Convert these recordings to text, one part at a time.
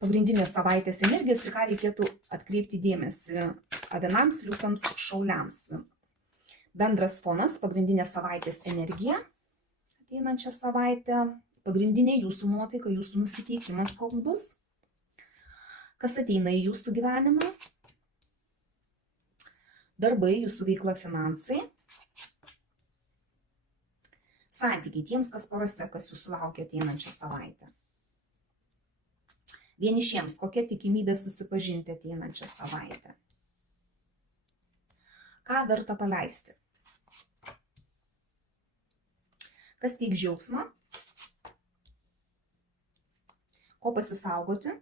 pagrindinės savaitės energijos ir ką reikėtų atkreipti dėmesį avinams, liūtams, šauliams. Bendras fonas, pagrindinė savaitės energija ateinančią savaitę, pagrindinė jūsų nuotaika, jūsų nusiteikimas koks bus, kas ateina į jūsų gyvenimą, darbai, jūsų veikla, finansai, santykiai tiems, kas porose, kas jūsų laukia ateinančią savaitę. Vienišiems, kokia tikimybė susipažinti ateinančią savaitę. Ką verta paleisti? Kas teiks džiaugsmą? Ko pasisaugoti?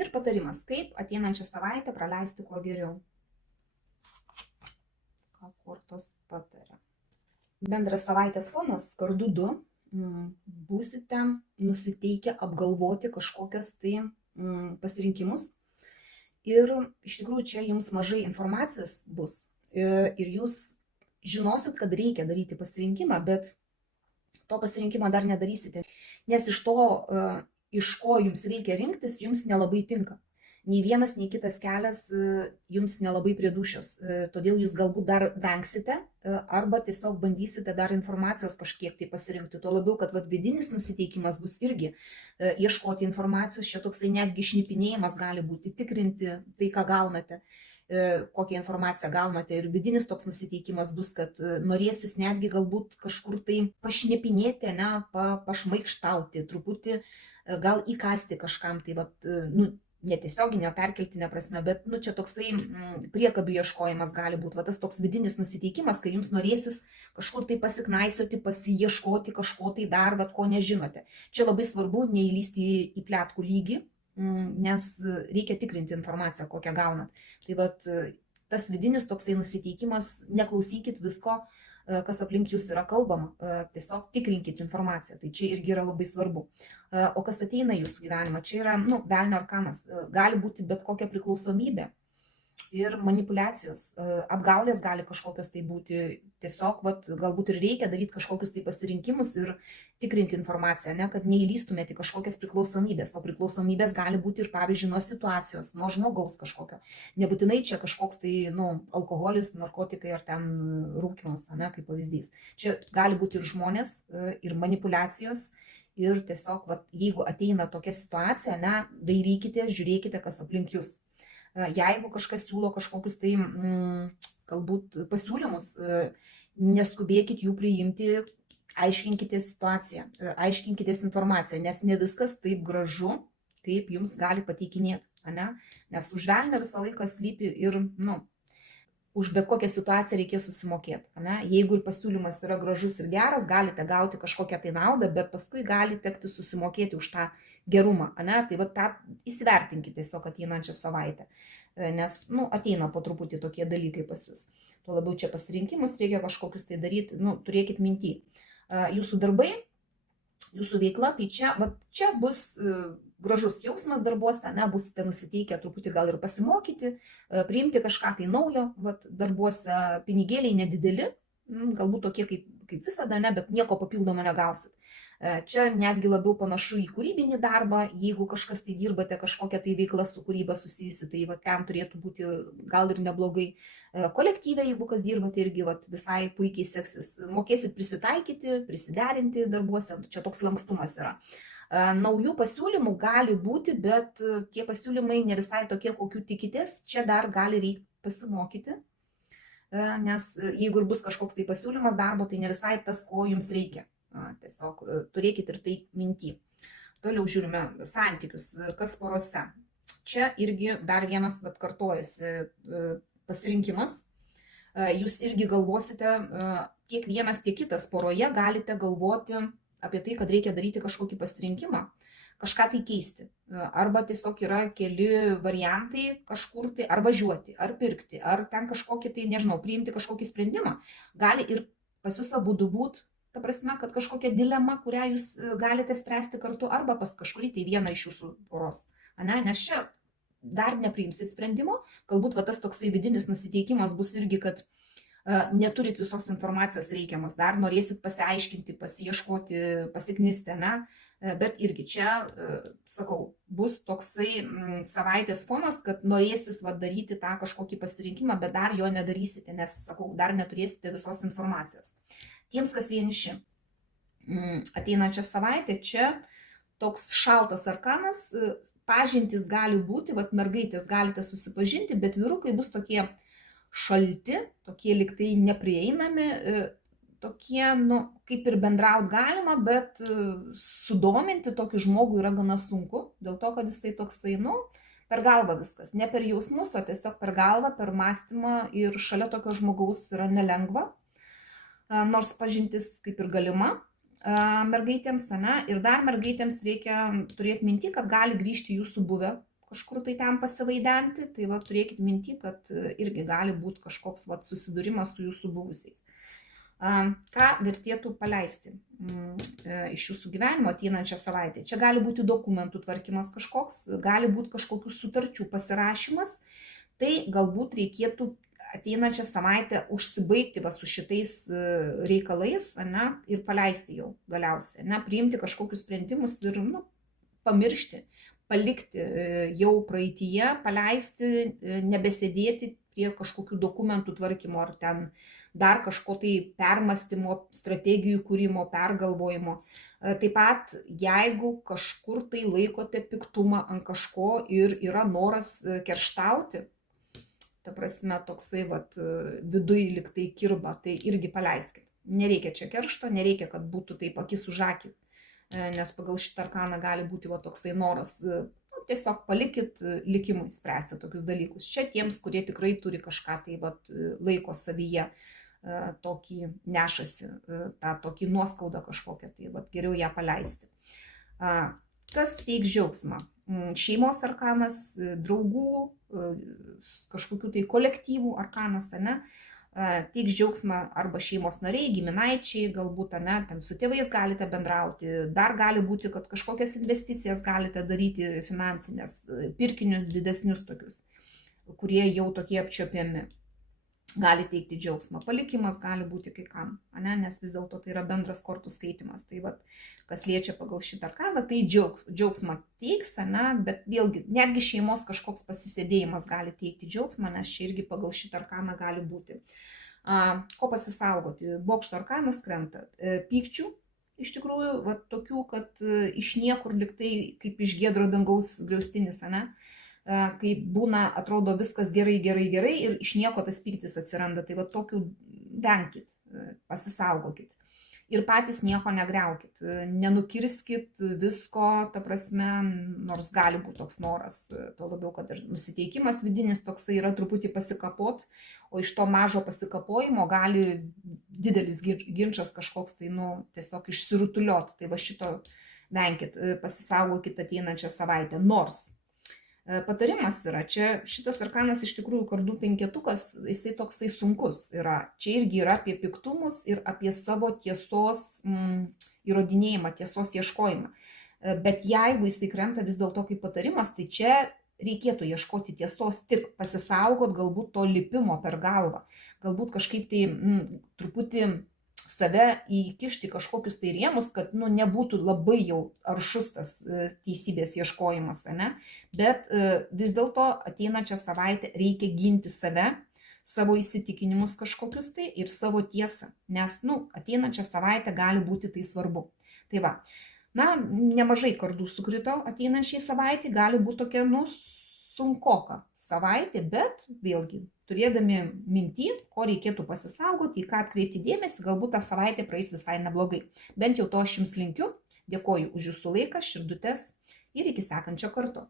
Ir patarimas, kaip ateinančią savaitę praleisti kuo geriau. Ką kortos pataria. Bendras savaitės fonas kardu 2. Būsite nusiteikę apgalvoti kažkokias tai pasirinkimus ir iš tikrųjų čia jums mažai informacijos bus ir jūs žinosit, kad reikia daryti pasirinkimą, bet to pasirinkimo dar nedarysite, nes iš to, iš ko jums reikia rinktis, jums nelabai tinka. Nei vienas, nei kitas kelias jums nelabai prie dūšios, todėl jūs galbūt dar vengsite arba tiesiog bandysite dar informacijos kažkiek tai pasirinkti. Tuo labiau, kad vidinis nusiteikimas bus irgi ieškoti informacijos, čia toksai netgi šnipinėjimas gali būti, tikrinti tai, ką gaunate, kokią informaciją gaunate. Ir vidinis toks nusiteikimas bus, kad norėsis netgi galbūt kažkur tai pašnipinėti, pašmaikštauti, truputį gal įkasti kažkam tai, netiesioginio perkeltinė prasme, bet čia toksai priekabių ieškojimas gali būti, tas toks vidinis nusiteikimas, kai jums norėsis kažkur tai pasiknaisioti, pasiieškoti kažko tai dar, ko nežinote. Čia labai svarbu neįlysti į pletkų lygį, nes reikia tikrinti informaciją, kokią gaunat. Tai tas vidinis toksai nusiteikimas, neklausykit visko, kas aplink jūs yra kalbama, tiesiog tikrinkit informaciją, tai čia irgi yra labai svarbu. O kas ateina į jūsų gyvenimą, čia yra velnio arkanas, gali būti bet kokia priklausomybė ir manipulacijos, apgaulės gali kažkokios tai būti, tiesiog galbūt ir reikia daryti kažkokius tai pasirinkimus ir tikrinti informaciją, kad neįlystumėte į kažkokias priklausomybės, o priklausomybės gali būti ir pavyzdžiui nuo situacijos, nuo žmogaus kažkokio. Nebūtinai čia kažkoks tai alkoholis, narkotikai ar ten rūkymas, kaip pavyzdys. Čia gali būti ir žmonės, ir manipulacijos. Ir tiesiog, jeigu ateina tokia situacija, dairykite, žiūrėkite, kas aplink jūs. Jeigu kažkas siūlo kažkokius tai galbūt pasiūlymus, neskubėkit jų priimti, aiškinkite situaciją, aiškinkite informaciją, nes ne viskas taip gražu, kaip jums gali pateikinėti. Nes už velnio visą laiką slypi ir už bet kokią situaciją reikės susimokėti. Jeigu ir pasiūlymas yra gražus ir geras, galite gauti kažkokią tai naudą, bet paskui gali tekti susimokėti už tą gerumą. Tai tą įsivertinkite tiesiog ateinančią savaitę, nes ateina po truputį tokie dalykai pas jūs. Tuo labiau čia pasirinkimus reikia kažkokius tai daryti, turėkit minty. Jūsų darbai, jūsų veikla, tai čia bus gražus jausmas darbuose, busite nusiteikę truputį gal ir pasimokyti, priimti kažką tai naujo, darbuose pinigėliai nedideli, galbūt tokie kaip visada, bet nieko papildomo negausit. Čia netgi labiau panašu į kūrybinį darbą, jeigu kažkas tai dirbate, kažkokią tai veiklą su kūryba susijusi, tai ten turėtų būti gal ir neblogai. Kolektyve, jeigu kas dirbate, irgi visai puikiai seksis. Mokėsit prisitaikyti, prisiderinti darbuose, čia toks lankstumas yra. Naujų pasiūlymų gali būti, bet tie pasiūlymai ne visai tokie, kokių tikitės, čia dar gali reikti pasimokyti, nes jeigu ir bus kažkoks tai pasiūlymas darbo, tai ne visai tas, ko jums reikia. Tiesiog turėkit ir tai minty. Toliau žiūrime santykius, kas porose. Čia irgi dar vienas kartojasi pasirinkimas. Jūs irgi galvosite, tiek vienas, tiek kitas poroje galite galvoti apie tai, kad reikia daryti kažkokį pasirinkimą, kažką tai keisti. Arba tiesiog yra keli variantai kažkur tai, ar važiuoti, ar pirkti, ar ten kažkokį tai, priimti kažkokį sprendimą. Gali ir pas jūs abudu būt, ta prasme, kad kažkokia dilema, kurią jūs galite spręsti kartu, arba pas kažkurį tai vieną iš jūsų poros. Nes čia dar nepriimsit sprendimo, galbūt tas toksai vidinis nusiteikimas bus irgi, kad neturit visos informacijos reikiamos, dar norėsit pasiaiškinti, pasiieškoti, pasiknisti, ne? Bet irgi čia, sakau, bus toksai savaitės fonas, kad norėsis daryti tą kažkokį pasirinkimą, bet dar jo nedarysite, nes, sakau, dar neturėsite visos informacijos. Tiems, kas vieniši, ateinančią savaitę čia toks šaltas arkanas, pažintys gali būti, mergaitės galite susipažinti, bet vyrukai bus tokie šalti, tokie liktai neprieinami, tokie, kaip ir bendraut galima, bet sudominti tokį žmogų yra gana sunku, dėl to, kad jis tai toksai, per galvą viskas, ne per jausmus, o tiesiog per galvą, per mąstymą ir šalia tokio žmogaus yra nelengva, nors pažintis kaip ir galima mergaitėms, ne, ir dar mergaitėms reikia turėti minti, kad gali grįžti jūsų buvę kažkur tai ten pasivaidenti, tai turėkit minti, kad irgi gali būti kažkoks susidūrimas su jūsų buvusiais. Ką vertėtų paleisti iš jūsų gyvenimo ateinančią savaitę? Čia gali būti dokumentų tvarkymas kažkoks, gali būti kažkokių sutarčių pasirašymas, tai galbūt reikėtų ateinančią savaitę užsibaigti su šitais reikalais, ne, ir paleisti jau galiausiai, ne, priimti kažkokius sprendimus ir pamiršti, palikti jau praeityje, paleisti, nebesėdėti prie kažkokių dokumentų tvarkymo ar ten dar kažko tai permastymo, strategijų kūrimo, pergalvojimo. Taip pat, jeigu kažkur tai laikote piktumą ant kažko ir yra noras kerštauti, ta prasme toksai viduj liktai kirba, tai irgi paleiskit. Nereikia čia keršto, nereikia, kad būtų taip akis už akį, nes pagal šitą arkaną gali būti toksai noras. Tiesiog palikit likimui spręsti tokius dalykus. Čia tiems, kurie tikrai turi kažką tai laiko savyje, tokį nešasi, tą tokį nuoskaudą kažkokią, tai geriau ją paleisti. Kas teiks džiaugsmą? Šeimos arkanas, draugų, kažkokių tai kolektyvų arkanas, ne? Teiks džiaugsmą arba šeimos nariai, giminaičiai, galbūt, ne, ten su tėvais galite bendrauti, dar gali būti, kad kažkokias investicijas galite daryti finansinės, pirkinius didesnius tokius, kurie jau tokie apčiuopiami. Gali teikti džiaugsmą. Palikimas gali būti kai kam, ne, nes vis dėlto tai yra bendras kortų skaitimas. Tai kas liečia pagal šitą arkaną, tai džiaugsmą teiks, ne, bet vėlgi, netgi šeimos kažkoks pasisėdėjimas gali teikti džiaugsmą, nes čia irgi pagal šitą arkaną gali būti. Ko pasisaugoti? Bokšto arkanas krenta. Pykčių, iš tikrųjų, tokių, kad iš niekur liktai kaip iš giedro dangaus griaustinis, ne? Kai būna, atrodo viskas gerai ir iš nieko tas pyktis atsiranda, tai tokių venkit, pasisaugokit. Ir patys nieko negriaukit, nenukirskit visko, ta prasme, nors gali būti toks noras, tuo labiau, kad ir nusiteikimas vidinis toksai yra truputį pasikapot, o iš to mažo pasikapojimo gali didelis ginčas kažkoks tai, tiesiog išsirutuliot, tai šito venkit, pasisaugokit ateinančią savaitę, nors patarimas yra, čia šitas arkanas iš tikrųjų kardų penketukas, jisai toksai sunkus yra. Čia irgi yra apie piktumus ir apie savo tiesos įrodinėjimą, tiesos ieškojimą. Bet jeigu jisai krenta vis dėlto kaip patarimas, tai čia reikėtų ieškoti tiesos, tik pasisaugot galbūt to lipimo per galvą. Galbūt kažkaip tai truputį save įkišti kažkokius tai rėmus, kad nebūtų labai jau aršus tas teisybės ieškojimas, ne? Bet vis dėlto ateinančią savaitę reikia ginti save, savo įsitikinimus kažkokius tai ir savo tiesą, nes ateinančią savaitę gali būti tai svarbu. Tai va, nemažai kardų sukrito ateinančiai savaitę, gali būti tokia, sunkoka savaitė, bet vėlgi, turėdami minty, ko reikėtų pasisaugoti, į ką atkreipti dėmesį, galbūt tą savaitę praeis visai neblogai. Bent jau to aš jums linkiu, dėkoju už jūsų laiką, širdutes ir iki sekančio karto.